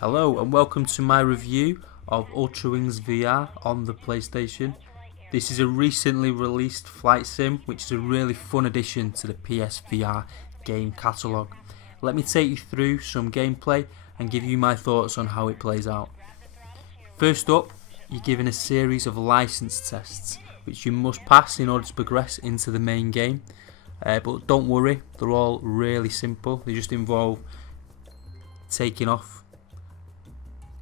Hello and welcome to my review of Ultrawings VR on the PlayStation. This is a recently released flight sim which is a really fun addition to the PSVR game catalogue. Let me take you through some gameplay and give you my thoughts on how it plays out. First up, you're given a series of license tests which you must pass in order to progress into the main game. But don't worry, they're all really simple. They just involve taking off,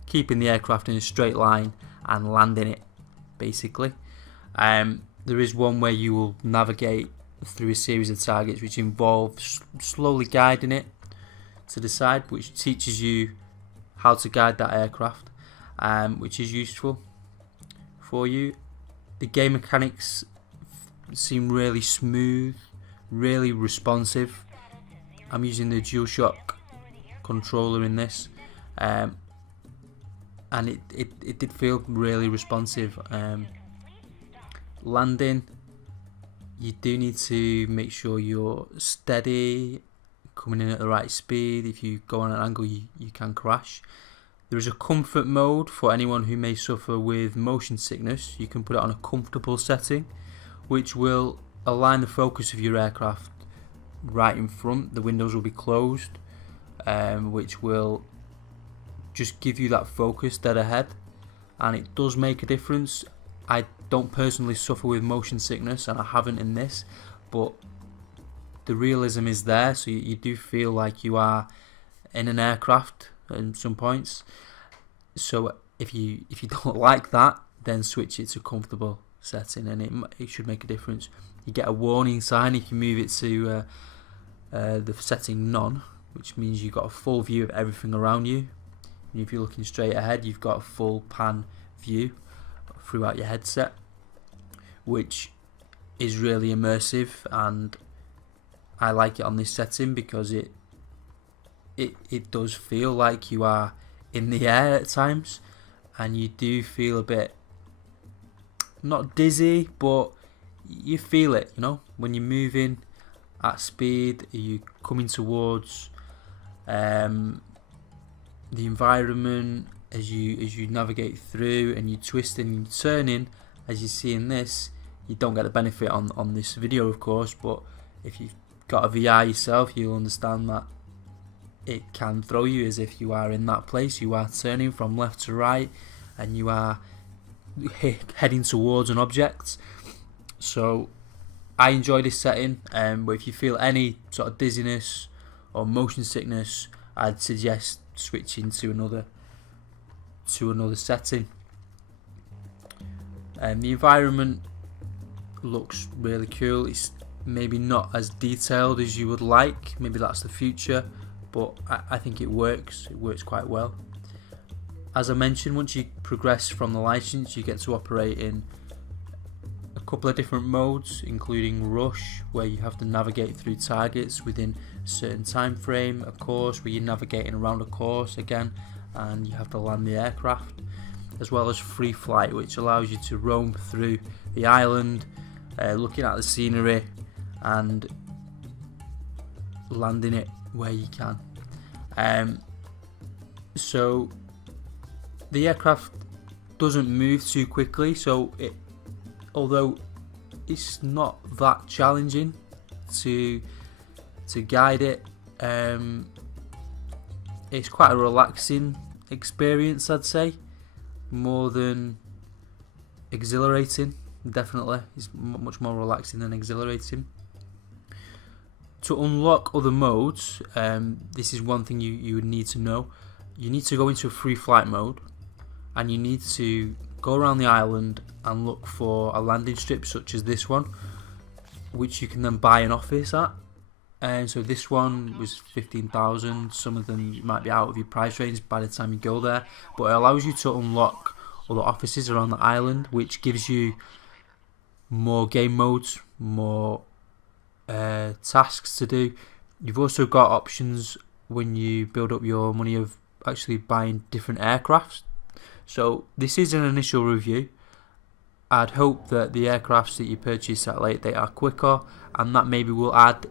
keeping the aircraft in a straight line and landing it, basically. There is one where you will navigate through a series of targets which involve slowly guiding it to the side, which teaches you how to guide that aircraft, which is useful for you. The game mechanics seem really smooth, really responsive. I'm using the DualShock controller in this, and it did feel really responsive. Landing, you do need to make sure you're steady, coming in at the right speed. If you go on an angle, you can crash. There is a comfort mode for anyone who may suffer with motion sickness. You can put it on a comfortable setting, which will align the focus of your aircraft right in front. The windows will be closed, which will just give you that focus dead ahead, and it does make a difference. I don't personally suffer with motion sickness, and I haven't in this, but the realism is there, so you do feel like you are in an aircraft at some points. So if you don't like that, then switch it to comfortable setting, and it should make a difference. You get a warning sign if you move it to the setting none, which means you've got a full view of everything around you. And if you're looking straight ahead, you've got a full pan view throughout your headset, which is really immersive, and I like it on this setting because it does feel like you are in the air at times, and you do feel a bit, not dizzy, but you feel it, when you're moving at speed. You coming towards the environment as you navigate through, and you twist and you turning as you see in this. You don't get the benefit on this video, of course, but if you've got a VR yourself, you'll understand that it can throw you as if you are in that place. You are turning from left to right, and you are heading towards an object. So I enjoy this setting, but if you feel any sort of dizziness or motion sickness, I'd suggest switching to another setting. The environment looks really cool. It's maybe not as detailed as you would like, maybe that's the future, but I think it works quite well. As I mentioned, once you progress from the license, you get to operate in a couple of different modes, including rush, where you have to navigate through targets within a certain time frame, a course where you're navigating around a course again and you have to land the aircraft, as well as free flight, which allows you to roam through the island, looking at the scenery and landing it where you can. So the aircraft doesn't move too quickly, so although it's not that challenging to guide it, it's quite a relaxing experience, I'd say, more than exhilarating. Definitely, it's much more relaxing than exhilarating. To unlock other modes, this is one thing you would need to know. You need to go into a free flight mode, and you need to go around the island and look for a landing strip such as this one, which you can then buy an office at. And so this one was 15,000. Some of them might be out of your price range by the time you go there, but it allows you to unlock other offices around the island, which gives you more game modes, more tasks to do. You've also got options when you build up your money of actually buying different aircrafts. So this is an initial review. I'd hope that the aircrafts that you purchase at a later date are quicker, and that maybe will add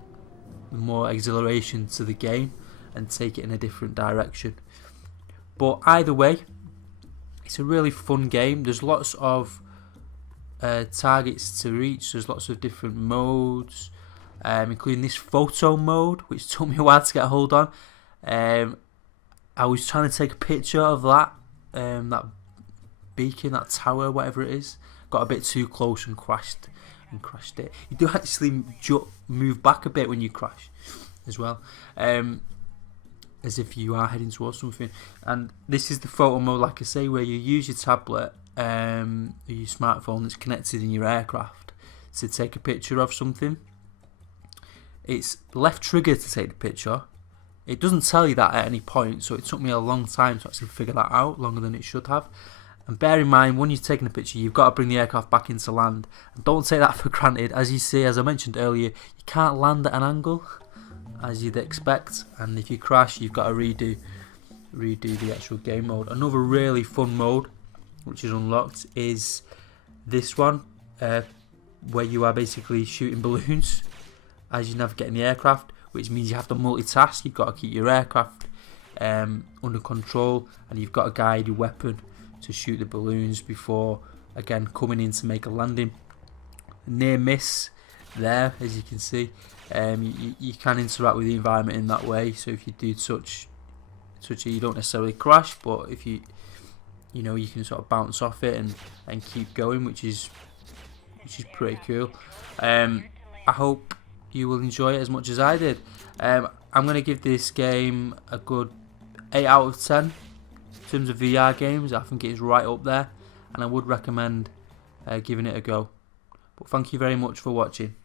more exhilaration to the game and take it in a different direction. But either way, it's a really fun game. There's lots of targets to reach. There's lots of different modes, including this photo mode, which took me a while to get a hold on. I was trying to take a picture of that beacon, that tower, whatever it is. Got a bit too close and crashed it. You do actually move back a bit when you crash as well, as if you are heading towards something. And this is the photo mode, like I say, where you use your tablet, or your smartphone that's connected in your aircraft to take a picture of something. It's left trigger to take the picture. It doesn't tell you that at any point, so it took me a long time to actually figure that out, longer than it should have. And bear in mind, when you're taking a picture, you've got to bring the aircraft back into land. And don't take that for granted. As you see, as I mentioned earlier, you can't land at an angle, as you'd expect. And if you crash, you've got to redo the actual game mode. Another really fun mode, which is unlocked, is this one, where you are basically shooting balloons as you navigate in the aircraft, which means you have to multitask. You've got to keep your aircraft under control, and you've got to guide your weapon to shoot the balloons before, again, coming in to make a landing. Near miss there, as you can see. You can interact with the environment in that way, so if you do touch it, you don't necessarily crash, but if you can sort of bounce off it and keep going, which is pretty cool. I hope you will enjoy it as much as I did. I'm going to give this game a good 8 out of 10. In terms of VR games, I think it is right up there, and I would recommend giving it a go. But thank you very much for watching.